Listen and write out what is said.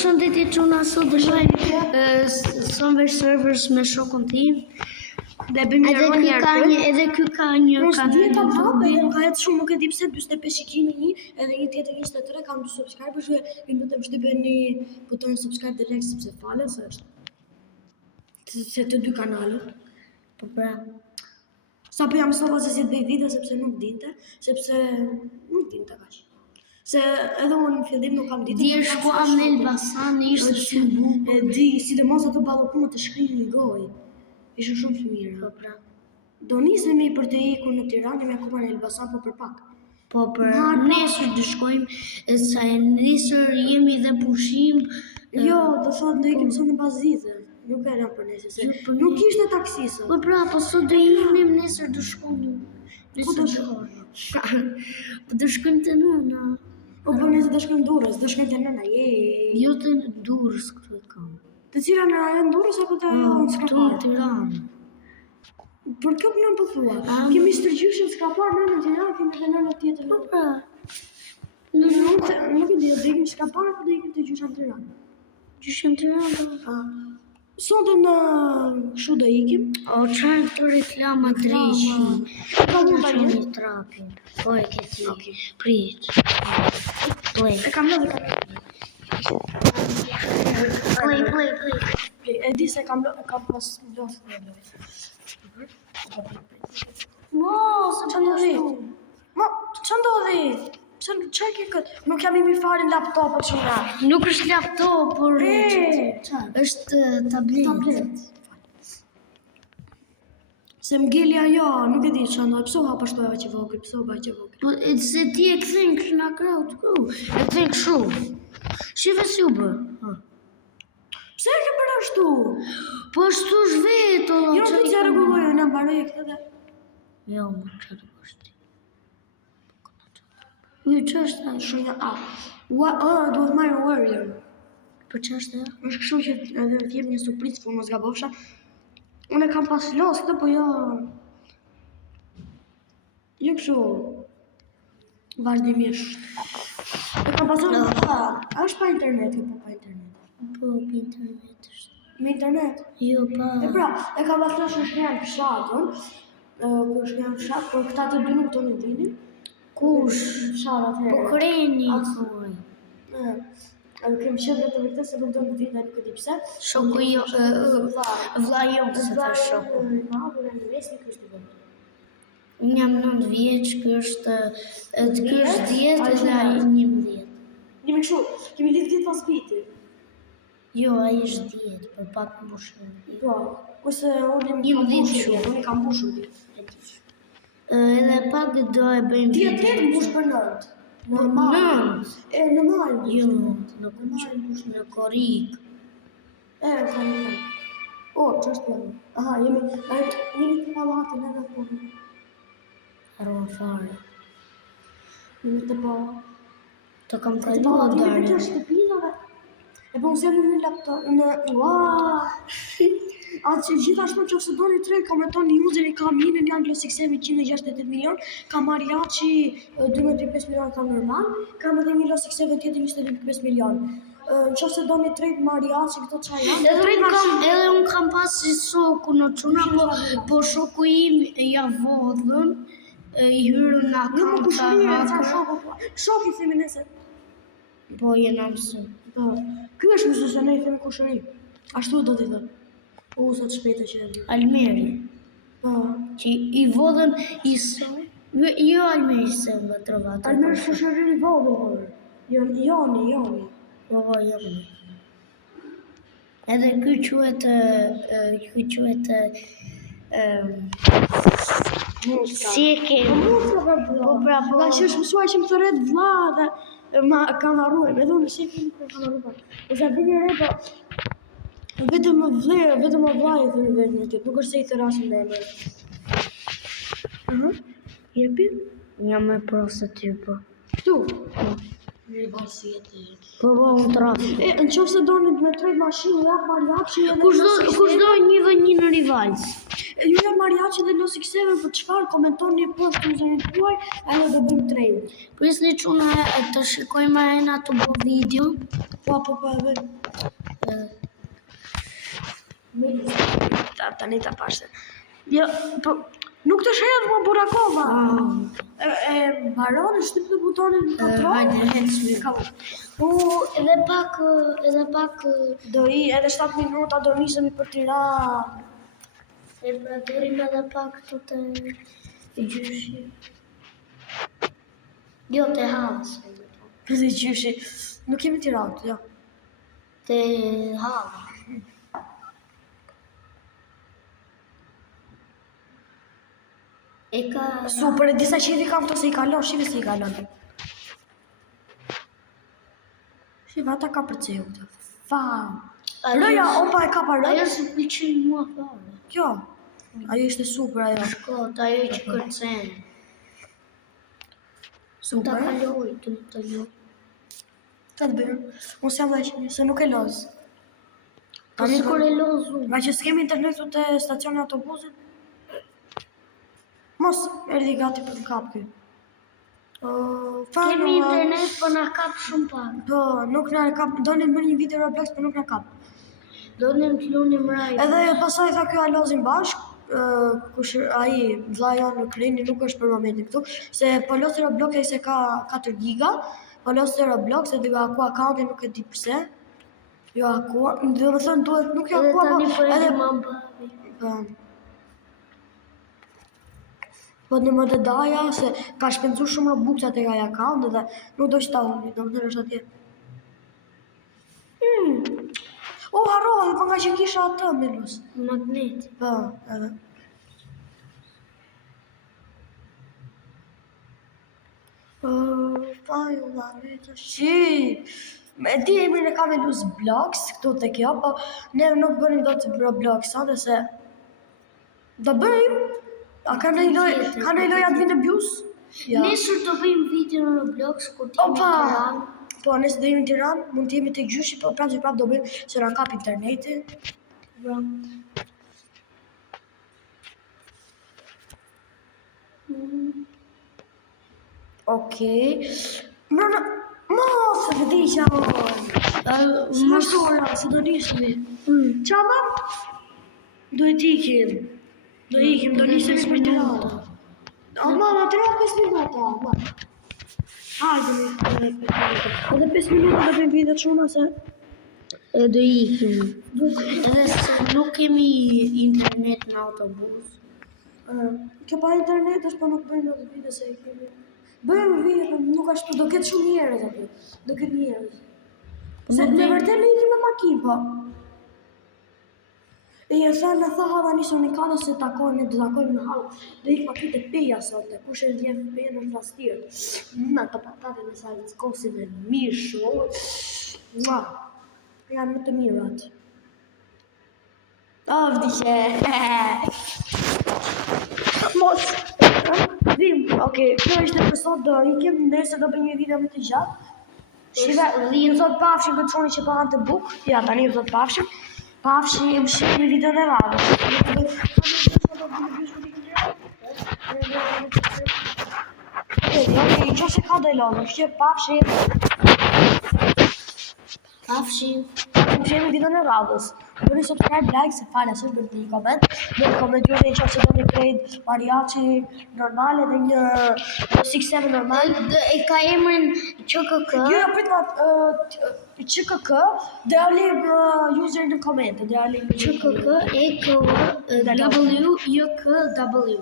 Shëndetje çuna, sot do bëjmë Somewhere Servers me shokun tim. Dhe bëjmë Edhe ky ka një kanal kam hapë, YouTube. edhe ka jetë shumë, nuk e di pse 45 shikimi një, edhe një tjetër 23, kam 2 subscribers, ju lutem shtypeni butonin subscribe dhe like sepse falen se është se të dy kanalet. Po pra, Sa po jam sova se si të bëj video sepse nuk dinte, kaq. Se edhe unë në fillim nuk kam ditur. Dje shkuam në Elbasan, ishte shumë bukur. E di, sidomos ato ballokunat të shkrimin në gojë. Ishte shumë të mira. Po pra. Do nisemi për të ikur në Tiranë, jemi akoma në Elbasan, po për pak. Po për nesër do shkojmë, sa e nesër jemi dhe pushim. Jo, do thotë do ikim sonë pas ditës. Nuk e ram për nesër, se nuk ishte taksi sot. Po pra, po sot do jemi nesër do shkojmë. Ku do shkojmë? Po do shkojmë te nëna. Po po nesër do shkojmë Durrës, do shkojmë te nëna. Jo te Durrës këtu e kam. Të cila në rajon Durrës apo të rajon Këtu në Tiranë. Për kë nuk po thua? Kemi stërgjyshin Skapar në Tiranë, kemi edhe nëna tjetër. Po pra. Nuk e di, do ikim Skapar apo do ikim te gjysha në Tiranë? Gjysha në Tiranë. Sonte në kështu do ikim. O çfarë të reklama dreqi. Ka mund ta Një trapin. Po e ke ti. Okej. Prit. Play. E kam lënë Play. E di se kam pas lodhë. Mos, Çfarë ndodhi? Çfarë ndodhi? Çfarë ke kët? Nuk jam i mirë fare në laptop apo çuna. Nuk është laptop, por është tablet. Se m'geli ajo, nuk e di çfarë ndodhi. Pse u hapa ashtu aq e vogël, pse u bë aq e vogël? Po se ti e kthen kështu na kraut. E kthen kështu. Shive si u bë. Pse e ke bërë ashtu? Po ashtu është vetë. Jo, ti çfarë rregulloj, na mbaroj këtë dhe. Jo, më çfarë është. Ju ç'është Shonja A. Do të marr Warrior. Po ç'është? Është kështu që edhe të jep një surprizë, po mos gabofsha. Unë kam pas los këtë, po jo kështu vazhdimisht. E kam pasur është pa internet, po pa internet. Po pa internet është. Me internet? Jo, pa. E pra, e kam pasur shkruan fshatën, kur shkruan fshat, por këta të dy nuk do në dinin. Kush? Fshat atëherë. Po kreni, thuaj. Kem qenë vetëm këtë se nuk do në dinë, nuk e di pse. Shoku jo, vlla jo, se ta shoku. Unë jam 9 vjeç, ky është 10 dhe ai 11. Jemi kështu, kemi lidh ditë pas viti. Jo, ai është 10, për pak më mbushur. Po, kurse unë kam mbushur ditë. Edhe pak do e bëjmë. 10 mbush për 9. Normal. Normal. Jo, nuk mbush në korrik. Kam. Ç'është plani? Aha, jemi të pallatin edhe po. Harron fare. Jemi të pa. Të kam kaluar Jemi darë. të shtëpinave. E po unë jemi në laptop, atë që gjithashtu që se doni tre, kam e tonë një uzer i kam një Anglo 67 168 milion, kam Mariachi 12.5 milion kam normal, kam edhe Milo 67 tjetë 21.5 milion. Në që se doni trejt Mariachi këto qa janë? Edhe unë kam pas si shoku në quna, po shoku im ja vodhën, i hyrën në akant të hakër. Shoki thimi nese. Po jena mësë. Ky është mësë se ne i themi kushëri. Ashtu do t'i dhe. Sot shpejtë që e di. Almeri. Që i vodhën i soj. Jo Almeri se më trovatë. Almeri është kushëri i vodhën. Joni. Po, joni. Edhe ky quhet si e ke? Po pra, që është mësuar që më thëret vlla dhe ma kanë harruar, edhe unë si kemi për kanë harruar. E sa vini re, po vetëm vlla i thënë vetë një tjetë, nuk është se i thërasin dhe e jepi? Jam me prostetyp, po. Këtu? Rival si jetë. Po unë trafik. Në qoftë se doni me trejt mashinë, jap mariachi edhe Kush do një dhe një në rivals? ju jap mariachi dhe Los X7 për çfarë komentoni post në zonën tuaj, edhe do bëjmë trejt. Prisni çuna të shikojmë arena të bo video. Po edhe. Tani ta pashte. Jo, po nuk të shajat më Burakova. Mbaron e shtyp në butonin kontrol. Hajde, hecmi. Po, edhe pak Do i edhe 7 minuta do nisemi për Tiranë. e praterim edhe pak të gjyshi. Jo, të havës. Dhe gjyshi, nuk kemi Tiranë, jo. Të havë. E ka... Super, e disa qevi kam të se i kalon, shive se i kalon. Shive, ata ka përceju të. Fa. Loja, opa e ka parë. Ajo se pëlqen mua fare. Kjo, ajo ishte super ajo. Shkot, ajo që kërcen. Ta Super. kaloj, të jo. Ta të bëjmë. Unë s'jam dhe që, se nuk e loz. Po sikur e lozu. Nga që s'kemi internetu të stacioni autobusit. Mos, erdi gati për të kapë kjo. Kemi internet, po na kap shumë pak. Po, nuk na kap, donin bërë një video Roblox, po nuk na kap. Do në më t'lunim raj. Edhe pasaj tha kjo alozin bashk, kush ai vlla janë në Kreni nuk është për momentin këtu, se po losi Roblox ai se ka 4 giga, po losi Roblox edhe jo aku akauntin nuk e di pse. Jo aku, do të thënë duhet nuk jo Edhe aku, tani po e edhe di babi. po në më të daja se ka shpenzu shumë Robux atë ka akaunt dhe nuk do që ta huni, do më thënë është atje. O, harrova, po nga që kisha atë, Melus. Magnet. Po, edhe. Pa ju dhave të shqip. E di emrin e ka Melus Blox, këtu të kjo, po ne nuk bërim do të Roblox, sa dhe se do bëjmë. A ka në i loj atë vinë bjus? Ja. Nesër të bëjmë video në Roblox, kur t'jemi Opa! në Tiranë. Po, nëse do jemi në Tiranë, mund të jemi të gjyshi, po prapë që prapë do bëjmë se na kap interneti. Okej. Mos, e di që mos ora, se do nismi. Qama? Do e t'ikim. Do nisim për Tiranë. Mama, 5 minuta. Hajde, edhe 5 minuta do bëjmë video çuna se E do ikim. Edhe se nuk kemi internet në autobus. kjo pa internet është, po nuk bëjmë atë video se e kemi. Bëjmë video, nuk ashtu, do ketë shumë njerëz aty. Do ketë njerëz. Se në vërtet ne ikim me makinë, po. E e tha hada nisur një kado se do takojmë në hallë. Do ikë makinë të peja sote, kush e djem peja në plastirë. Na të patate me sa kosin e mirë shumë. Mua. Janë më të mirat. Vdiqe. Mos. Vim. Okej, kjo ishte për sot, do ikim, nesër do bëjmë një video më të gjatë. Shiva, ju thot pafshim këtë çoni që pagan të buk. Ja, tani ju thot pafshim. Pafshim një video në radhë. Okej, që se ka do i lodhë, shqe pafshim. Pafshim. Që jemi video në radhës. Bëni subscribe, like, se falja së për një koment. Në komentuar e që se do një krejt mariachi normal edhe një 6-7 normal. E ka emrin QKK. Jo, pritma, QKK, dhe alim user në komente, dhe alim QKK, EKW, WJKW.